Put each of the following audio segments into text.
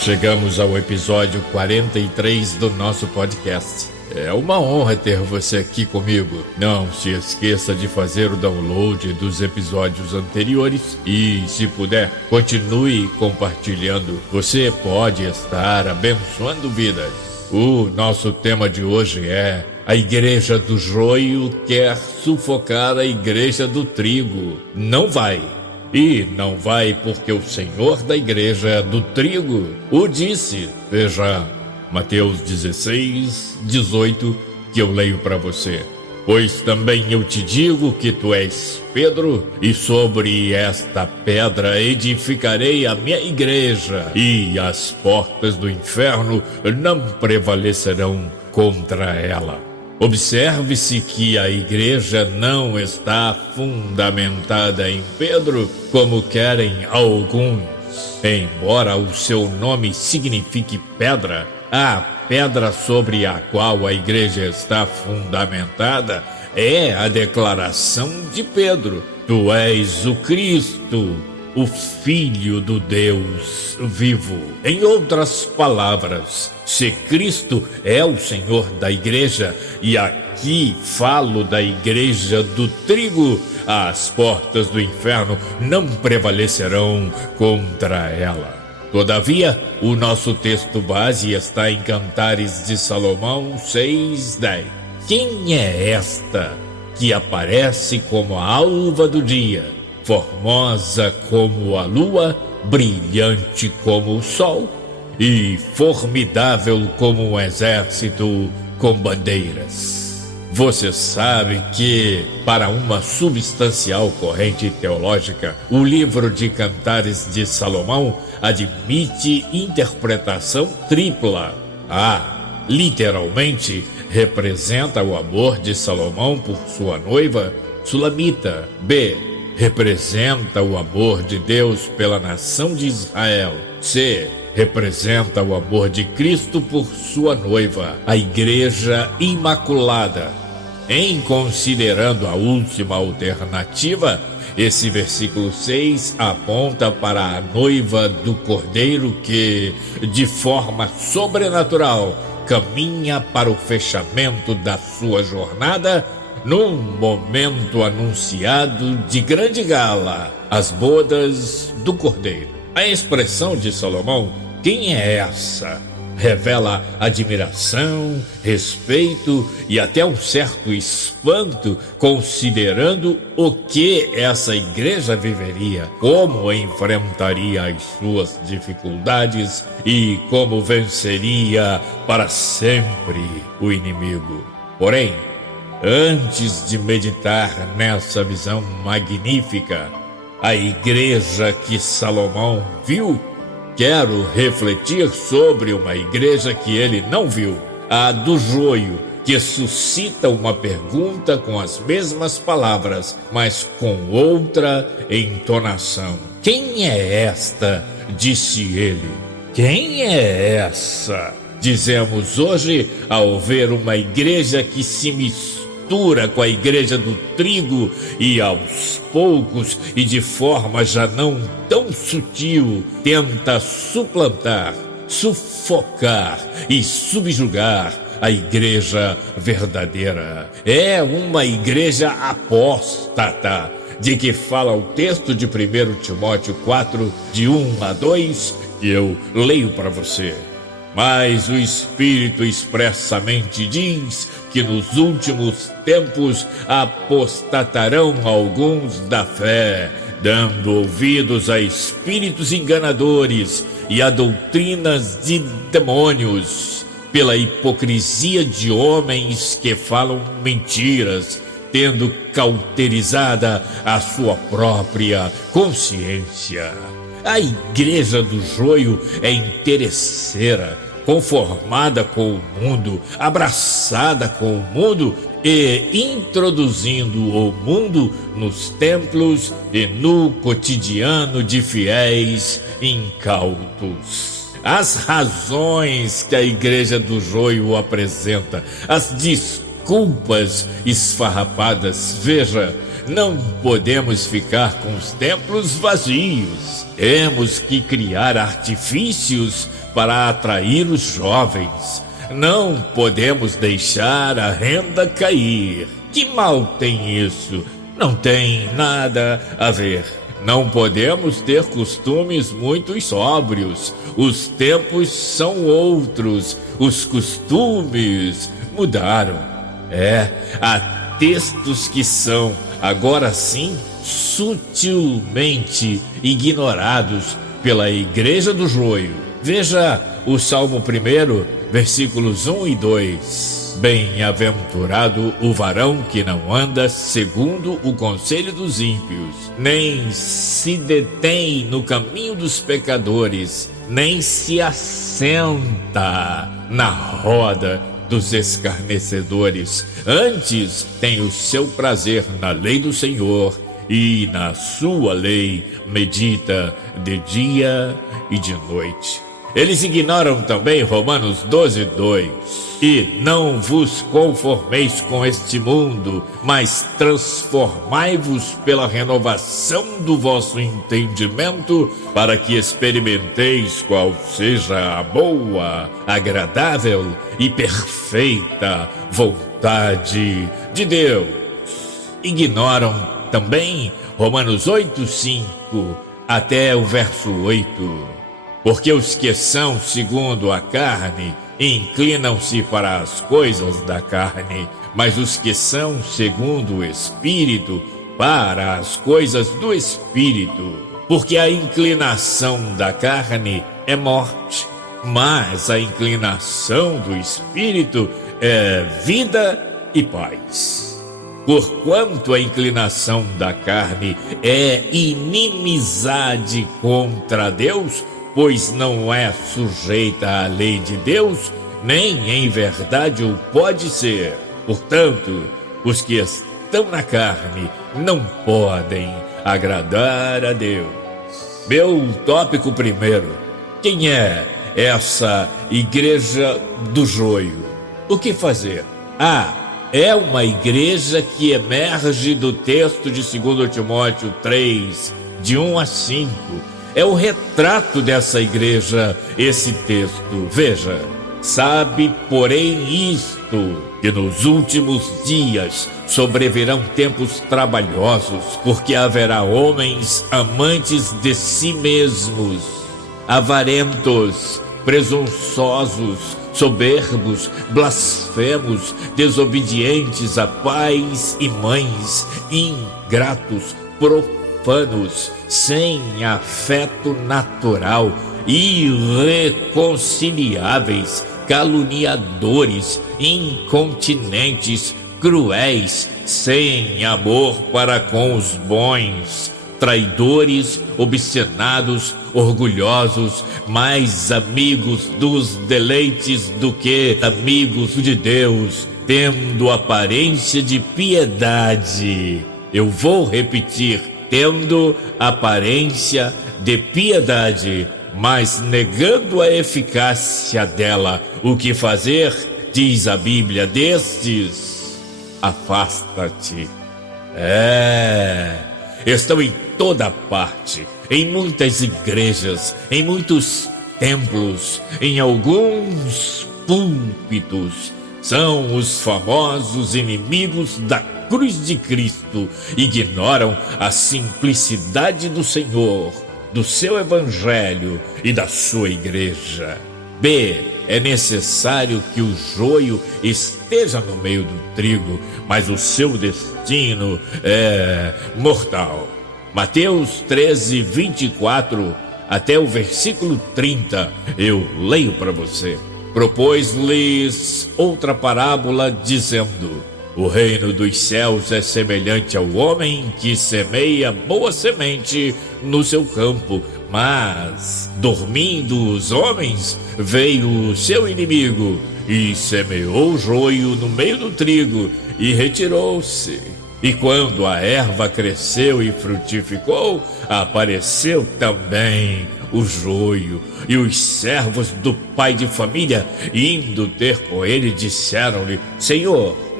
Chegamos ao episódio 43 do nosso podcast. É uma honra ter você aqui comigo. Não se esqueça de fazer o download dos episódios anteriores e, se puder, continue compartilhando. Você pode estar abençoando vidas. O nosso tema de hoje é: a igreja do joio quer sufocar a igreja do trigo. Não vai. E não vai porque o Senhor da igreja do trigo o disse. Veja Mateus 16, 18, que eu leio para você. Pois também eu te digo que tu és Pedro, e sobre esta pedra edificarei a minha igreja, e as portas do inferno não prevalecerão contra ela. Observe-se que a igreja não está fundamentada em Pedro, como querem alguns. Embora o seu nome signifique pedra, a pedra sobre a qual a igreja está fundamentada é a declaração de Pedro: Tu és o Cristo, o Filho do Deus vivo. Em outras palavras, se Cristo é o Senhor da igreja, e aqui falo da igreja do trigo, as portas do inferno não prevalecerão contra ela. Todavia, o nosso texto base está em Cantares de Salomão 6:10. Quem é esta que aparece como a alva do dia, formosa como a lua, brilhante como o sol e formidável como um exército com bandeiras? Você sabe que, para uma substancial corrente teológica, o livro de Cantares de Salomão admite interpretação tripla. A, literalmente, representa o amor de Salomão por sua noiva Sulamita. B, representa o amor de Deus pela nação de Israel. C, representa o amor de Cristo por sua noiva, a Igreja Imaculada. Em considerando a última alternativa, esse versículo 6 aponta para a noiva do Cordeiro que, de forma sobrenatural, caminha para o fechamento da sua jornada num momento anunciado de grande gala, as bodas do Cordeiro. A expressão de Salomão, quem é essa?, revela admiração, respeito e até um certo espanto, considerando o que essa igreja viveria, como enfrentaria as suas dificuldades e como venceria para sempre o inimigo. Porém, antes de meditar nessa visão magnífica, a igreja que Salomão viu, quero refletir sobre uma igreja que ele não viu, a do joio, que suscita uma pergunta com as mesmas palavras, mas com outra entonação. Quem é esta? Disse ele. Quem é essa? Dizemos hoje ao ver uma igreja que se mistura com a igreja do trigo e aos poucos e de forma já não tão sutil tenta suplantar, sufocar e subjugar a igreja verdadeira. É uma igreja apóstata, de que fala o texto de 1 Timóteo 4, de 1-2, que eu leio para você. Mas o Espírito expressamente diz que nos últimos tempos apostatarão alguns da fé, dando ouvidos a espíritos enganadores e a doutrinas de demônios, pela hipocrisia de homens que falam mentiras, tendo cauterizada a sua própria consciência. A igreja do joio é interesseira, conformada com o mundo, abraçada com o mundo e introduzindo o mundo nos templos e no cotidiano de fiéis incautos. As razões que a igreja do joio apresenta, as desculpas esfarrapadas, veja, Não podemos ficar com os templos vazios. Temos que criar artifícios para atrair os jovens. Não podemos deixar a renda cair. Que mal tem isso? Não tem nada a ver. Não podemos ter costumes muito sóbrios. Os tempos são outros. Os costumes mudaram. Há textos que são, agora sim, sutilmente ignorados pela Igreja do Joio. Veja o Salmo 1, versículos 1 e 2. Bem-aventurado o varão que não anda segundo o conselho dos ímpios, nem se detém no caminho dos pecadores, nem se assenta na roda dos escarnecedores. Antes tem o seu prazer na lei do Senhor, e na sua lei medita de dia e de noite. Eles ignoram também Romanos 12:2. E não vos conformeis com este mundo, mas transformai-vos pela renovação do vosso entendimento, para que experimenteis qual seja a boa, agradável e perfeita vontade de Deus. Ignoram também Romanos 8:5 até o verso 8. Porque os que são segundo a carne inclinam-se para as coisas da carne, mas os que são segundo o Espírito para as coisas do Espírito. Porque a inclinação da carne é morte, mas a inclinação do Espírito é vida e paz. Porquanto a inclinação da carne é inimizade contra Deus, pois não é sujeita à lei de Deus, nem em verdade o pode ser. Portanto, os que estão na carne não podem agradar a Deus. Meu tópico primeiro: quem é essa Igreja do Joio? O que fazer? É uma igreja que emerge do texto de 2 Timóteo 3, de 1 a 5. É o retrato dessa igreja, esse texto. Veja: sabe, porém, isto, que nos últimos dias sobrevirão tempos trabalhosos, porque haverá homens amantes de si mesmos, avarentos, presunçosos, soberbos, blasfemos, desobedientes a pais e mães, ingratos, profanos, sem afeto natural, irreconciliáveis, caluniadores, incontinentes, cruéis, sem amor para com os bons, traidores, obstinados, orgulhosos, mais amigos dos deleites do que amigos de Deus, tendo aparência de piedade. Eu vou repetir: tendo aparência de piedade, mas negando a eficácia dela. O que fazer? Diz a Bíblia: destes, afasta-te. Estão em toda parte, em muitas igrejas, em muitos templos, em alguns púlpitos. São os famosos inimigos da cruz de Cristo. Ignoram a simplicidade do Senhor, do seu evangelho e da sua igreja. É necessário que o joio esteja no meio do trigo, mas o seu destino é mortal. Mateus 13, 24 até o versículo 30, eu leio para você. Propôs-lhes outra parábola, dizendo: o reino dos céus é semelhante ao homem que semeia boa semente no seu campo, mas, dormindo os homens, veio o seu inimigo e semeou o joio no meio do trigo e retirou-se. E quando a erva cresceu e frutificou, apareceu também o joio. E os servos do pai de família, indo ter com ele, disseram-lhe: Senhor,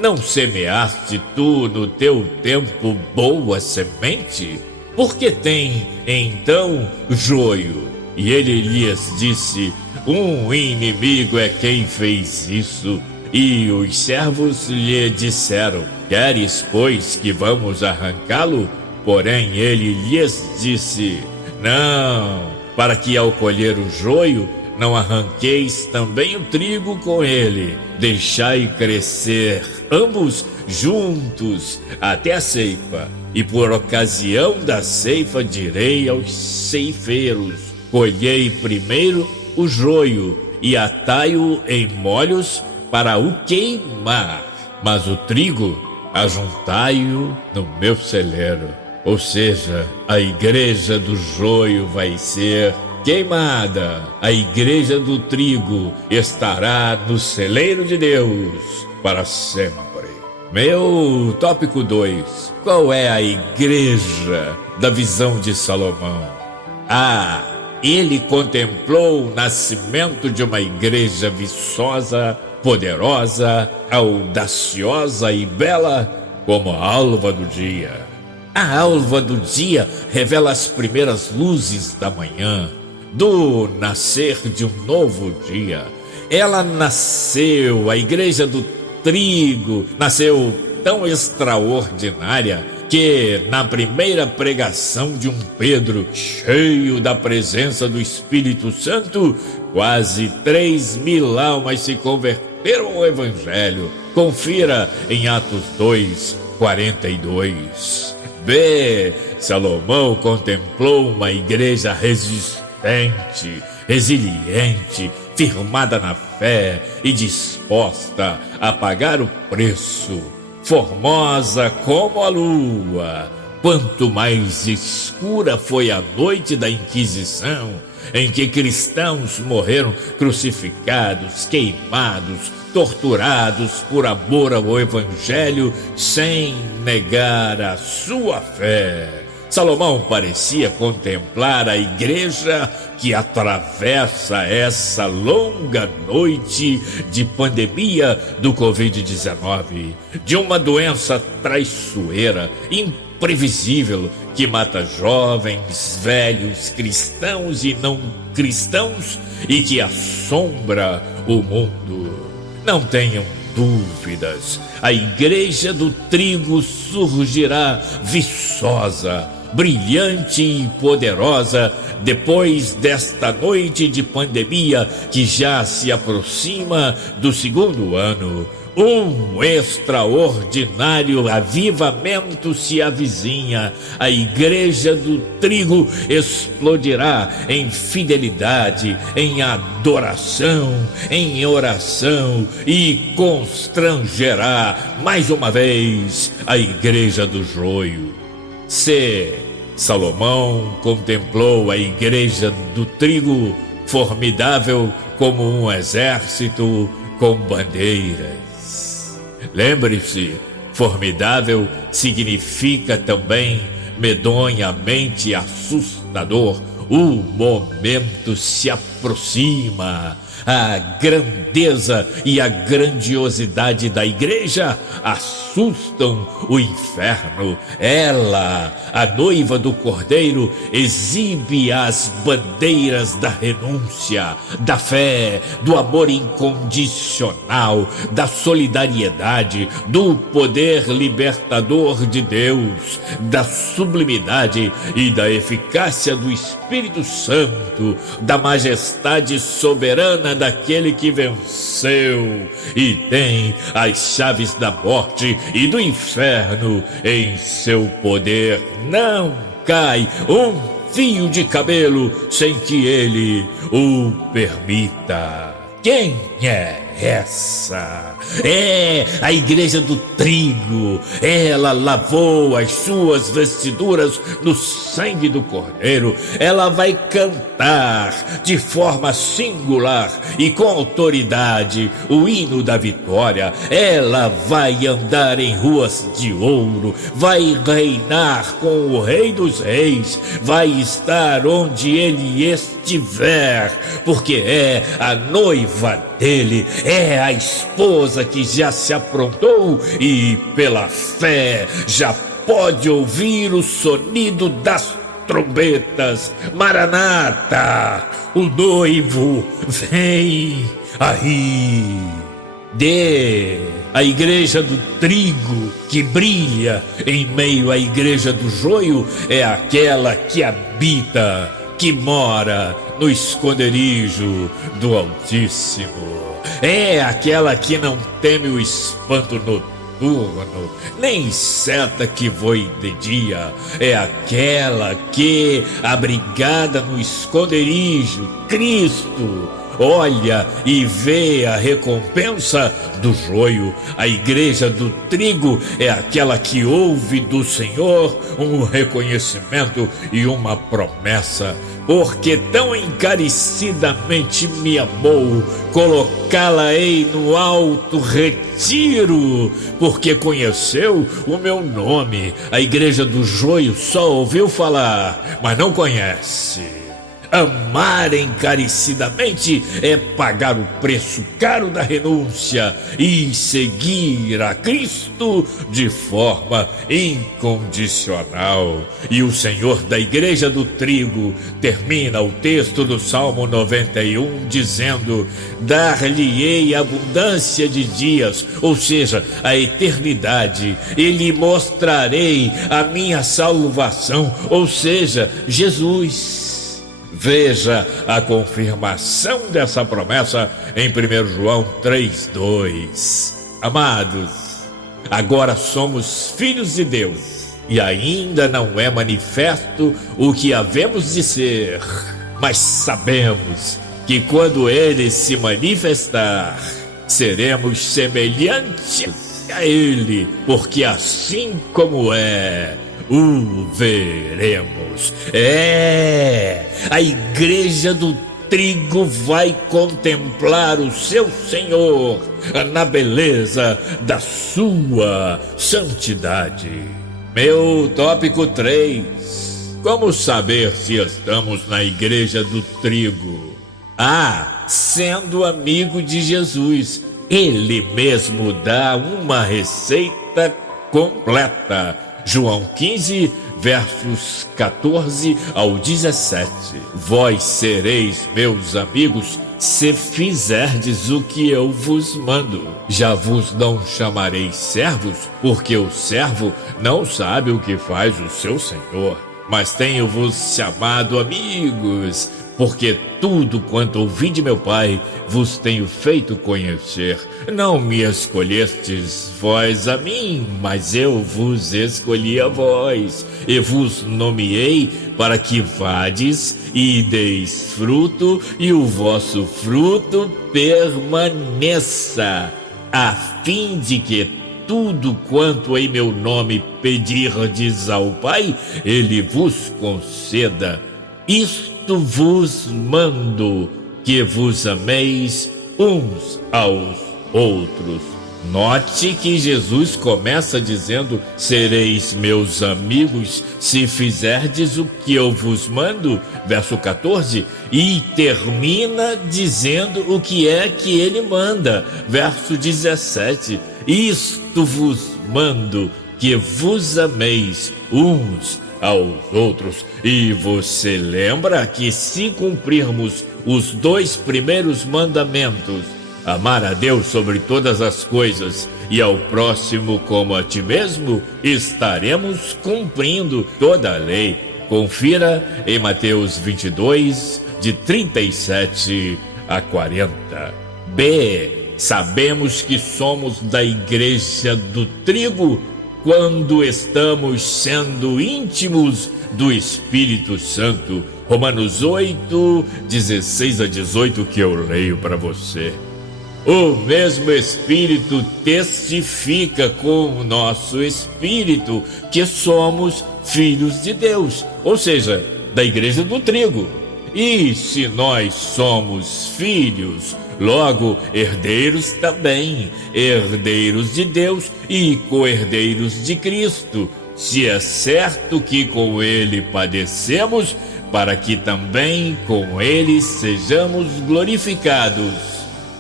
não semeaste tu no teu tempo boa semente? Por que tem então joio? E ele lhes disse: um inimigo é quem fez isso. E os servos lhe disseram: queres, pois, que vamos arrancá-lo? Porém ele lhes disse: não, para que ao colher o joio não arranqueis também o trigo com ele. Deixai crescer ambos juntos até a ceifa. E por ocasião da ceifa direi aos ceifeiros: colhei primeiro o joio e atai-o em molhos para o queimar, mas o trigo ajuntai-o no meu celeiro. Ou seja, a igreja do joio vai ser queimada, a igreja do trigo estará no celeiro de Deus para sempre. Meu tópico 2: qual é a igreja da visão de Salomão? Ele contemplou o nascimento de uma igreja viçosa, poderosa, audaciosa e bela como a alva do dia. A alva do dia revela as primeiras luzes da manhã, do nascer de um novo dia. Ela nasceu, a igreja do trigo, nasceu tão extraordinária que na primeira pregação de um Pedro, cheio da presença do Espírito Santo, quase 3.000 almas se converteram ao Evangelho. Confira em Atos 2:42. Salomão contemplou uma igreja resistente, resiliente, firmada na fé e disposta a pagar o preço. Formosa como a lua. Quanto mais escura foi a noite da Inquisição, em que cristãos morreram crucificados, queimados, torturados por amor ao Evangelho, sem negar a sua fé. Salomão parecia contemplar a igreja que atravessa essa longa noite de pandemia do Covid-19, de uma doença traiçoeira, imprevisível, que mata jovens, velhos, cristãos e não cristãos e que assombra o mundo. Não tenham dúvidas, a igreja do trigo surgirá viçosa, brilhante e poderosa depois desta noite de pandemia que já se aproxima do segundo ano. Um extraordinário avivamento se avizinha. A igreja do trigo explodirá em fidelidade, em adoração, em oração e constrangerá mais uma vez a igreja do joio. Salomão contemplou a igreja do trigo, formidável como um exército com bandeiras. Lembre-se, formidável significa também medonhamente assustador. O momento se aproxima. A grandeza e a grandiosidade da igreja assustam o inferno. Ela, a noiva do Cordeiro, exibe as bandeiras da renúncia, da fé, do amor incondicional, da solidariedade, do poder libertador de Deus, da sublimidade e da eficácia do Espírito Santo, da majestade soberana daquele que venceu e tem as chaves da morte e do inferno em seu poder. Não cai um fio de cabelo sem que ele o permita. Quem é essa? É a igreja do trigo. Ela lavou as suas vestiduras no sangue do Cordeiro. Ela vai cantar de forma singular e com autoridade o hino da vitória. Ela vai andar em ruas de ouro, vai reinar com o Rei dos Reis, vai estar onde ele estiver, porque é a noiva dele é a esposa que já se aprontou e, pela fé, já pode ouvir o sonido das trombetas. Maranata, o noivo vem aí. A igreja do trigo que brilha em meio à igreja do joio é aquela que habita, que mora no esconderijo do Altíssimo. É aquela que não teme o espanto noturno, nem seta que voe de dia. É aquela que, abrigada no esconderijo, Cristo, olha e vê a recompensa do joio. A igreja do trigo é aquela que ouve do Senhor um reconhecimento e uma promessa. Porque tão encarecidamente me amou, colocá-la-ei no alto retiro, porque conheceu o meu nome. A igreja do joio só ouviu falar, mas não conhece. Amar encarecidamente é pagar o preço caro da renúncia e seguir a Cristo de forma incondicional. E o Senhor da igreja do trigo termina o texto do Salmo 91 dizendo: dar-lhe-ei abundância de dias, ou seja, a eternidade, e lhe mostrarei a minha salvação, ou seja, Jesus. Veja a confirmação dessa promessa em 1 João 3:2. Amados, agora somos filhos de Deus e ainda não é manifesto o que havemos de ser, mas sabemos que quando Ele se manifestar, seremos semelhantes a Ele, porque assim como é, o veremos. A igreja do trigo vai contemplar o seu Senhor na beleza da sua santidade. Meu tópico 3. Como saber se estamos na igreja do trigo? Sendo amigo de Jesus. Ele mesmo dá uma receita completa. João 15, versos 14 ao 17. Vós sereis meus amigos se fizerdes o que eu vos mando. Já vos não chamarei servos, porque o servo não sabe o que faz o seu senhor. Mas tenho-vos chamado amigos, porque tudo quanto ouvi de meu Pai vos tenho feito conhecer. Não me escolhestes vós a mim, mas eu vos escolhi a vós, e vos nomeei para que vades e deis fruto, e o vosso fruto permaneça, a fim de que tudo quanto em meu nome pedirdes ao Pai, Ele vos conceda. Isto vos mando, que vos ameis uns aos outros. Note que Jesus começa dizendo: sereis meus amigos se fizerdes o que eu vos mando, verso 14, e termina dizendo o que é que ele manda, verso 17. Isto vos mando, que vos ameis uns aos outros. E você lembra que se cumprirmos os 2 primeiros mandamentos, amar a Deus sobre todas as coisas e ao próximo como a ti mesmo, estaremos cumprindo toda a lei. Confira em Mateus 22, de 37 a 40. Sabemos que somos da igreja do trigo quando estamos sendo íntimos do Espírito Santo. Romanos 8, 16 a 18, que eu leio para você. O mesmo Espírito testifica com o nosso espírito que somos filhos de Deus, ou seja, da igreja do trigo. E se nós somos filhos, logo herdeiros também, herdeiros de Deus e co-herdeiros de Cristo, se é certo que com Ele padecemos, para que também com Ele sejamos glorificados.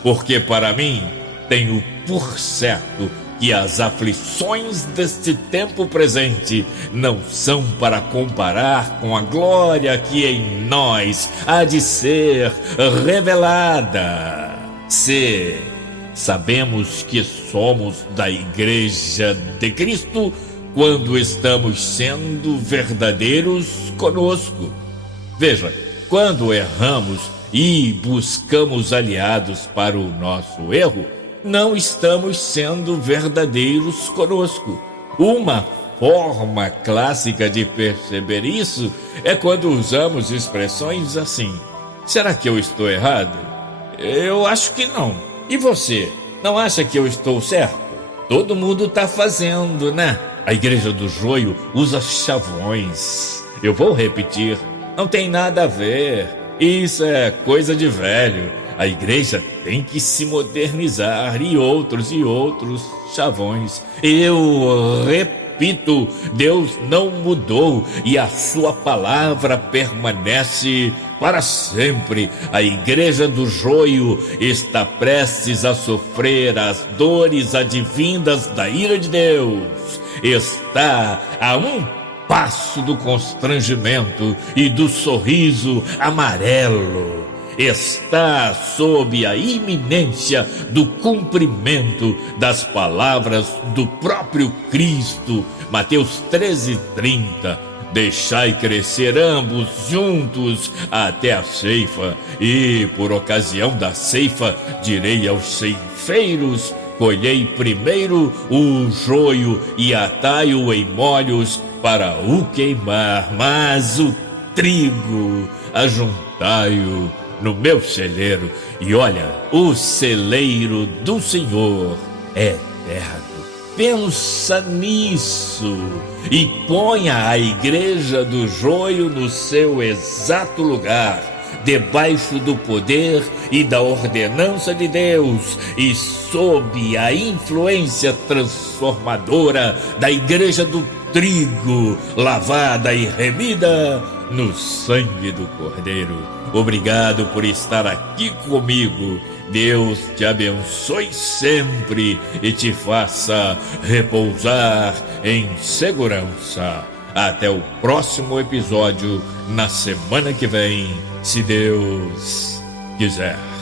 porque para mim tenho por certo que as aflições deste tempo presente não são para comparar com a glória que em nós há de ser revelada. Se sabemos que somos da Igreja de Cristo quando estamos sendo verdadeiros conosco. Veja, quando erramos e buscamos aliados para o nosso erro, não estamos sendo verdadeiros conosco. Uma forma clássica de perceber isso é quando usamos expressões assim: será que eu estou errado? Eu acho que não. E você, não acha que eu estou certo? Todo mundo está fazendo, né? A Igreja do Joio usa chavões. Eu vou repetir, não tem nada a ver. Isso é coisa de velho. A igreja tem que se modernizar e outros chavões. Eu repito, Deus não mudou e a sua palavra permanece para sempre. A Igreja do Joio está prestes a sofrer as dores advindas da ira de Deus. Está a um passo do constrangimento e do sorriso amarelo. Está sob a iminência do cumprimento das palavras do próprio Cristo. Mateus 13:30. Deixai crescer ambos juntos até a ceifa, e por ocasião da ceifa direi aos ceifeiros: colhei primeiro o joio e atai-o em molhos para o queimar, mas o trigo ajuntai-o no meu celeiro. E olha, o celeiro do Senhor é eterno. Pensa nisso e ponha a Igreja do Joio no seu exato lugar, debaixo do poder e da ordenança de Deus e sob a influência transformadora da Igreja do trigo, lavada e remida no sangue do Cordeiro. Obrigado por estar aqui comigo. Deus te abençoe sempre e te faça repousar em segurança. Até o próximo episódio, na semana que vem, se Deus quiser.